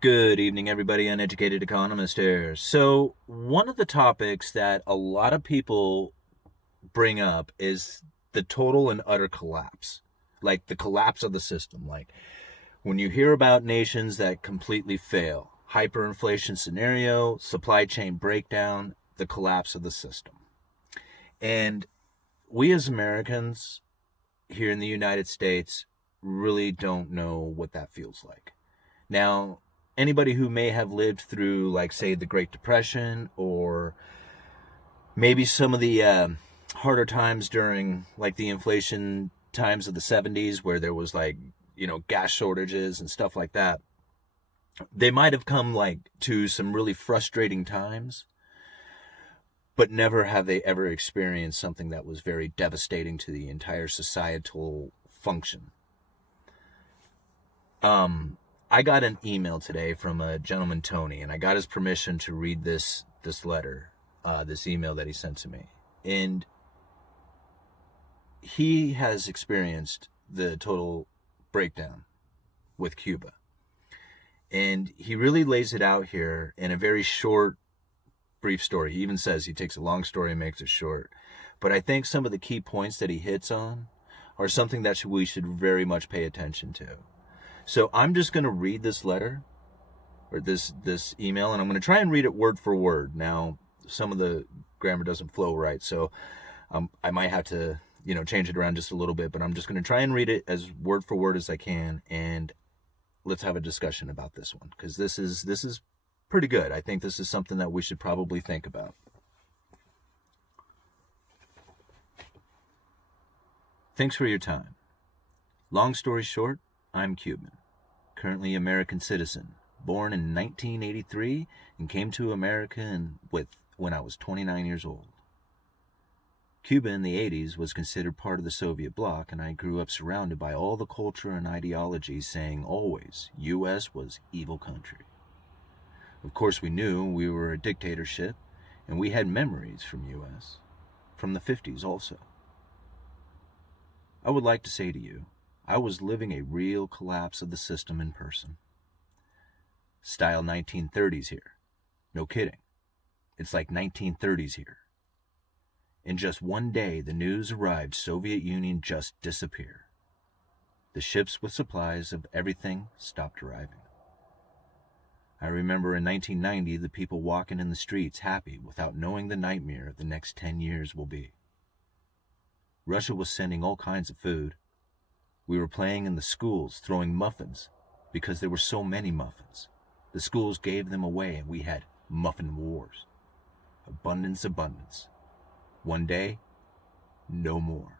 Good evening, everybody. Uneducated Economist here. So, one of the topics that a lot of people bring up is the total and utter collapse, like the collapse of the system. Like when you hear about nations that completely fail, hyperinflation scenario, supply chain breakdown, the collapse of the system. And we as Americans here in the United States really don't know what that feels like. Now, anybody who may have lived through, like, say, the Great Depression, or maybe some of the harder times during, like, the inflation times of the 70s, where there was, like, gas shortages and stuff like that, they might have come, like, to some really frustrating times, but never have they ever experienced something that was very devastating to the entire societal function. I got an email today from a gentleman, Tony, and I got his permission to read this letter, this email that he sent to me. And he has experienced the total breakdown with Cuba. And he really lays it out here in a very short, brief story. He even says he takes a long story and makes it short. But I think some of the key points that he hits on are something that we should very much pay attention to. So I'm just going to read this letter, or this email, and I'm going to try and read it word for word. Now, some of the grammar doesn't flow right, so I might have to, change it around just a little bit, but I'm just going to try and read it as word for word as I can, and let's have a discussion about this one, because this is pretty good. I think this is something that we should probably think about. Thanks for your time. Long story short, I'm Cuban, currently American citizen, born in 1983 and came to America when I was 29 years old. Cuba in the 80s was considered part of the Soviet bloc, and I grew up surrounded by all the culture and ideology saying always U.S. was evil country. Of course, we knew we were a dictatorship, and we had memories from U.S., from the 50s also. I would like to say to you, I was living a real collapse of the system in person. Style 1930s here. No kidding. It's like 1930s here. In just one day, the news arrived Soviet Union just disappear. The ships with supplies of everything stopped arriving. I remember in 1990 the people walking in the streets happy without knowing the nightmare the next 10 years will be. Russia was sending all kinds of food. We were playing in the schools, throwing muffins, because there were so many muffins. The schools gave them away, and we had muffin wars. Abundance. One day, no more.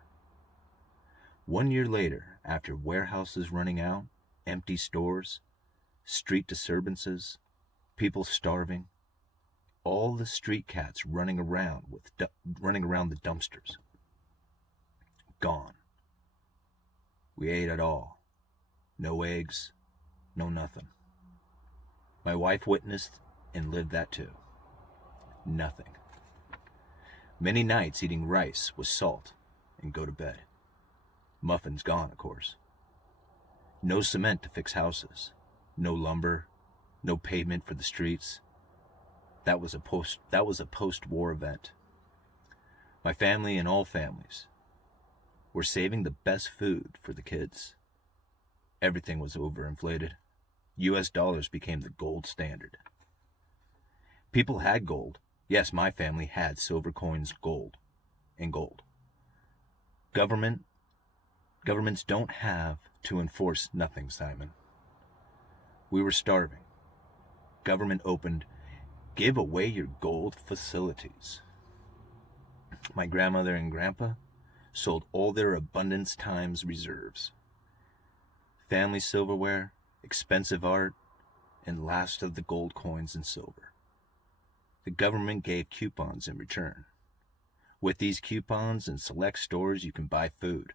1 year later, after warehouses running out, empty stores, street disturbances, people starving, all the street cats running around the dumpsters. Gone. We ate it all. No eggs, no nothing. My wife witnessed and lived that too. Nothing. Many nights eating rice with salt and go to bed. Muffins gone, of course. No cement to fix houses. No lumber. No pavement for the streets. That was a post-war event. My family and all families were saving the best food for the kids. Everything was overinflated. US dollars became the gold standard. People had gold. Yes, my family had silver coins, gold. Governments don't have to enforce nothing, Simon. We were starving. Government opened, give away your gold facilities. My grandmother and grandpa sold all their abundance times reserves. Family silverware, expensive art, and last of the gold coins and silver. The government gave coupons in return. With these coupons in select stores, you can buy food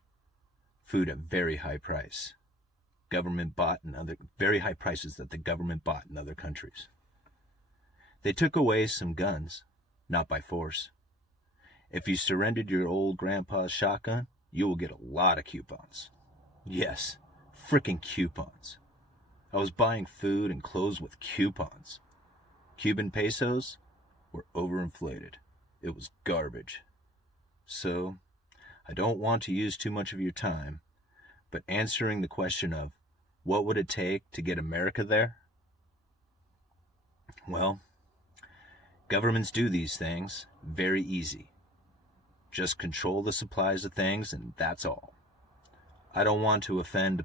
at very high price. Very high prices that the government bought in other countries. They took away some guns, not by force. If you surrendered your old grandpa's shotgun, you will get a lot of coupons. Yes, frickin' coupons. I was buying food and clothes with coupons. Cuban pesos were overinflated. It was garbage. So, I don't want to use too much of your time, but answering the question of what would it take to get America there? Well, governments do these things very easy. Just control the supplies of things and that's all. I don't want to offend,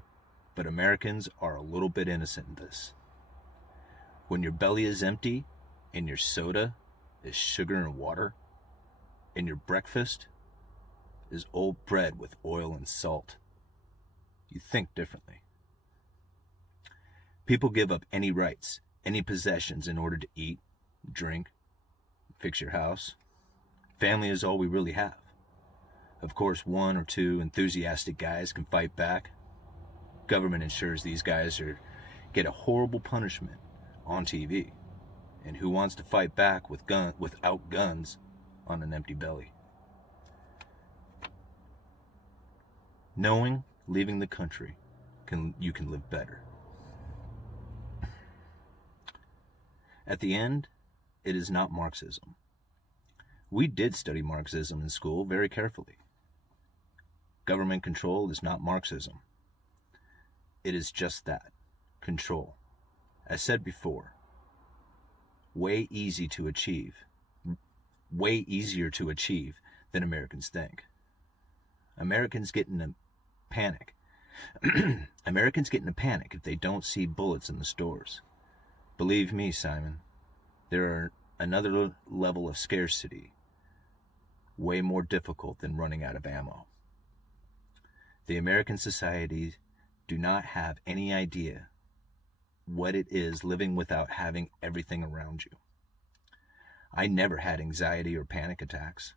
but Americans are a little bit innocent in this. When your belly is empty and your soda is sugar and water, and your breakfast is old bread with oil and salt, you think differently. People give up any rights, any possessions in order to eat, drink, fix your house. Family is all we really have. Of course, one or two enthusiastic guys can fight back. Government ensures these guys get a horrible punishment on TV. And who wants to fight back without guns on an empty belly? Knowing leaving the country, you can live better. At the end, it is not Marxism. We did study Marxism in school very carefully. Government control is not Marxism. It is just that, control. As said before, way easier to achieve than Americans think. Americans get in a panic. Americans get in a panic if they don't see bullets in the stores. Believe me, Simon, there are another level of scarcity, way more difficult than running out of ammo. The American society do not have any idea what it is living without having everything around you. I never had anxiety or panic attacks.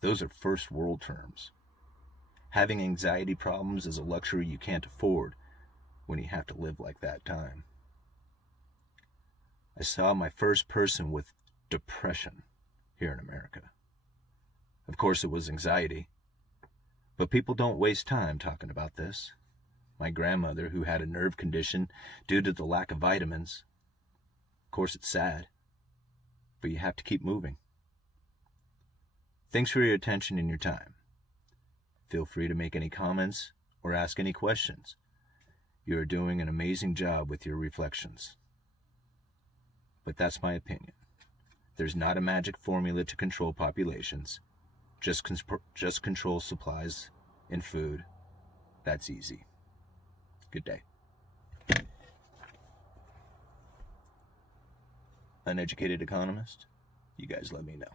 Those are first world terms. Having anxiety problems is a luxury you can't afford when you have to live like that time. I saw my first person with depression here in America. Of course, it was anxiety. But people don't waste time talking about this. My grandmother, who had a nerve condition due to the lack of vitamins. Of course, it's sad. But you have to keep moving. Thanks for your attention and your time. Feel free to make any comments or ask any questions. You are doing an amazing job with your reflections. But that's my opinion. There's not a magic formula to control populations. Just control supplies and food. That's easy. Good day. Uneducated Economist, you guys let me know.